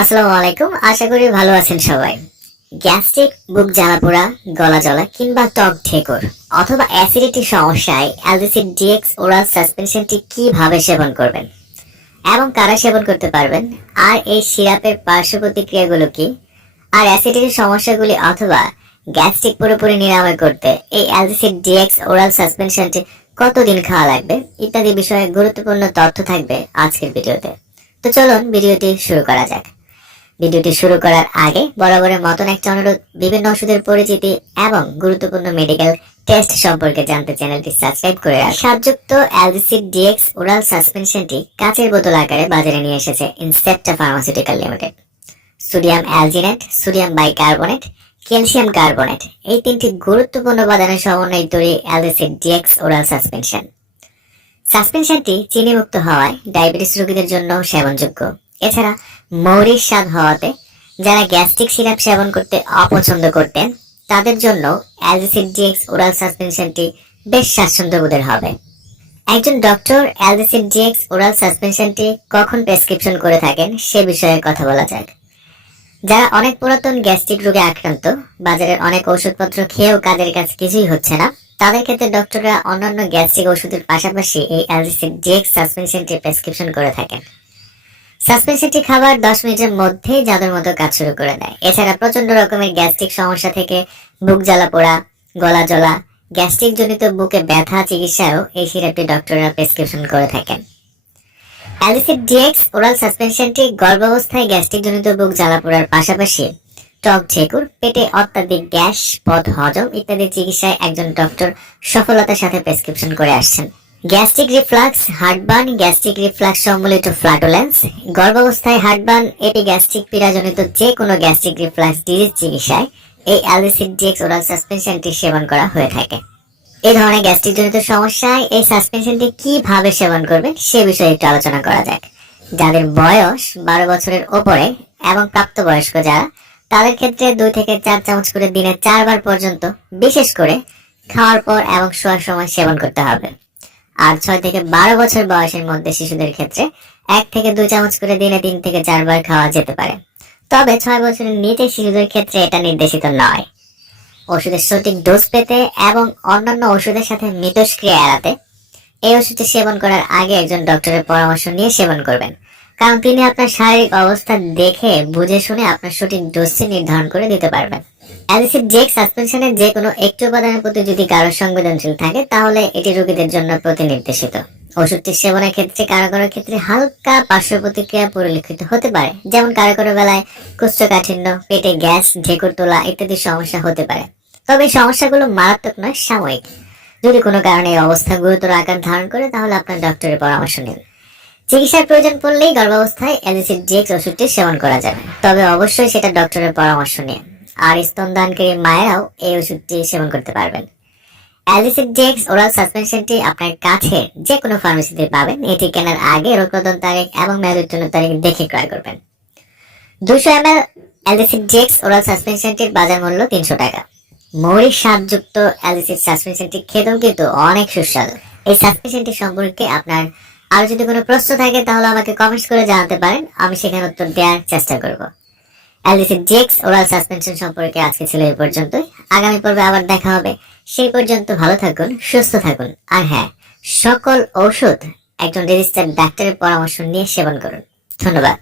আসসালামু আলাইকুম, আশা করি ভালো আছেন সবাই। গ্যাস্ট্রিক, বুক জ্বালা পোড়া, গলা জ্বলা কিংবা টক ঠেকর অথবা অ্যাসিডিটি সমস্যায় অ্যালজিসিড ডিএক্স, ওরাল সাসপেনশনটি কীভাবে সেবন করবেন এবং কারা সেবন করতে পারবেন? আর এই সিরাপের পার্শ্ব প্রতিক্রিয়াগুলো কি? আর অ্যাসিডিটির সমস্যাগুলি অথবা গ্যাস্ট্রিক পুরোপুরি নিরাময় করতে এই অ্যালজিসিড ডিএক্স, ওরাল সাসপেনশনটি কতদিন খাওয়া লাগবে? ইত্যাদি বিষয়ে গুরুত্বপূর্ণ তথ্য থাকবে আজকের ভিডিওতে। তো চলুন, ভিডিওটি শুরু করা যাক। ভিডিওটি শুরু করার আগে বরাবরের মতন একটা অনুরোধ, বিভিন্ন ওষুধের পরিচিতি এবং গুরুত্বপূর্ণ মেডিকেল টেস্ট সম্পর্কে জানতে চ্যানেলটি সাবস্ক্রাইব করে রাখুন। সাবযুক্ত অ্যালজিসিড ডিএক্স ওরাল সাসপেনশনটি কাঁচের বোতল আকারে বাজারে নিয়ে এসেছে Incepta pharmaceutical limited sodium alginate sodium bicarbonate calcium carbonate এই তিনটি গুরুত্বপূর্ণ উপাদানের সমন্বয়ে তৈরি অ্যালজিসিড ডিএক্স ওরাল সাসপেনশন সাসপেনশনটি চিনিমুক্ত হওয়ায় ডায়াবেটিস রোগীদের জন্য সেবনযোগ্য। এছাড়া মৌরির স্বাদ হওয়াতে যারা গ্যাস্ট্রিক সিরাপ সেবন করতে অপছন্দ করতেন, তাদের জন্য অ্যালজিসিড ডিএক্স ওরাল সাসপেনশনটি বেশ স্বাচ্ছন্দ্যবোধের হবে। একজন ডক্টর অ্যালজিসিড ডিএক্স ওরাল সাসপেনশনটি কখন প্রেসক্রিপশন করে থাকেন সে বিষয়ে কথা বলা যাক। যারা অনেক পুরাতন গ্যাস্ট্রিক রোগে আক্রান্ত বাজারের অনেক ওষুধপত্র খেয়েও কাজের কাজ কিছুই হচ্ছে না, তাদের ক্ষেত্রে ডক্টররা অন্যান্য গ্যাস্ট্রিক ওষুধের পাশাপাশি এই অ্যালজিসিড ডিএক্স সাসপেনশনটি প্রেসক্রিপশন করে থাকেন। সাসপেনশনটি খাবার দশ মিনিটের মধ্যেই জাদুর মতো কাজ শুরু করে দেয়। এছাড়া প্রচণ্ড রকমের গ্যাস্ট্রিক সমস্যা থেকে বুক জ্বালা পোড়া, গলা জ্বলা গ্যাস্ট্রিক জনিত বুকে ব্যথা, চিকিৎসায়ও এই সিরাপটি ডক্টররা প্রেসক্রিপশন করে থাকেন। অ্যালিসিড ডিএক্স ওরাল সাসপেনশনটি গর্ভাবস্থায় গ্যাস্ট্রিক জনিত বুক জ্বালা পোড়ার পাশাপাশি টক ঠেকুর পেটে অত্যাধিক গ্যাস, পথ হজম ইত্যাদি চিকিৎসায় একজন ডক্টর সফলতার সাথে প্রেসক্রিপশন করে আসছেন। Gastric reflux, heartburn, gastric reflux সম্বলিত ফ্ল্যাটুলেন্স, গর্ভাবস্থায় হার্টবার্ন, এটি গ্যাস্ট্রিক পীড়াজনিত যে কোনো গ্যাস্ট্রিক রিফ্লাক্স ডিজিজ চিকিৎসায় এই অ্যালিসিড ডিএক্স ওরাল সাসপেনশনটি সেবন করা হয়ে থাকে। এই ধরনের গ্যাস্ট্রিক জনিত সমস্যায় এই সাসপেনশনটি কীভাবে সেবন করবেন সে বিষয়ে একটু আলোচনা করা যাক। যাদের বয়স বারো বছরের ওপরে এবং প্রাপ্তবয়স্ক যারা, তাদের ক্ষেত্রে দুই থেকে চার চামচ করে দিনে চারবার পর্যন্ত, বিশেষ করে খাওয়ার পর এবং শোয়ার সময় সেবন করতে হবে। আর ছয় থেকে বারো বছর বয়সের মধ্যে শিশুদের ক্ষেত্রে এক থেকে দুই চামচ করে দিনে তিন থেকে চারবার খাওয়া যেতে পারে। তবে ছয় বছরের নিচে শিশুদের ক্ষেত্রে এটা নির্দেশিত নয়। ওষুধের সঠিক ডোজ পেতে এবং অন্যান্য ওষুধের সাথে মিতস্ক্রিয়া এড়াতে এই ওষুধটি সেবন করার আগে একজন ডক্টরের পরামর্শ নিয়ে সেবন করবেন। কারণ তিনি আপনার শারীরিক অবস্থা দেখে, বুঝে শুনে আপনার সঠিক ডোজটি নির্ধারণ করে দিতে পারবেন। অ্যালিসিড জেক সাসপেনশনের যে কোনো একটি উপাদানের প্রতি যদি কারও সংবেদনশীল থাকে, তাহলে এটি রোগীদের জন্য প্রতিনির্দেশিত। ওষুধটি সেবনের ক্ষেত্রে কারও কারও ক্ষেত্রে হালকা পার্শ্ব প্রতিক্রিয়া পরিলক্ষিত হতে পারে। যেমন কারও কারও বেলায় কোষ্ঠকাঠিন্য, পেটে গ্যাস, ঢেকুর তোলা ইত্যাদি সমস্যা হতে পারে। তবে এই সমস্যাগুলো মারাত্মক নয়, সাময়িক। যদি কোনো কারণে এই অবস্থা গুরুতর আকার ধারণ করে, তাহলে আপনার ডক্টরের পরামর্শ নিন। চিকিৎসার প্রয়োজন পড়লেই গর্ভাবস্থায় অ্যালিসিড ডিএক্স ওষুধটি সেবন করা যাবে। তবে অবশ্যই সেটা ডক্টরের পরামর্শ নিয়ে আর স্তনদানকারী মায়েরাও এই ওষুধটি সেবন করতে পারবেন। অ্যালিসিড ডিএক্স ওরাল সাসপেনশনটি আপনার কাছে যে কোনো ফার্মেসিতে পাবেন। এটি কেনার আগে রোগদন তারিখ এবং মেয়াদ উত্তীর্ণ তারিখ দেখে ক্রয় করবেন। দুশো এম এল অ্যালিসিড ডেক্স ওরাল সাসপেনশনটির বাজার মূল্য তিনশো টাকা। মৌরিক স্বাদযুক্ত অ্যালিসিড সাসপেনশনটি খেতেও কিন্তু অনেক সুস্বাদু। এই সাসপেনশনটি সম্পর্কে আপনার আরও যদি কোনো প্রশ্ন থাকে, তাহলে আমাকে কমেন্টস করে জানাতে পারেন। আমি সেখানে উত্তর দেওয়ার চেষ্টা করব। অ্যালিসিড জেক্স ওরাল সাসপেনশন সম্পর্কে আজকে ছিল এই পর্যন্তই। আগামী পর্বে আবার দেখা হবে। সেই পর্যন্ত ভালো থাকুন, সুস্থ থাকুন, আর হ্যাঁ সকল ঔষধ একজন রেজিস্টার্ড ডাক্তারের পরামর্শ নিয়ে সেবন করুন। ধন্যবাদ।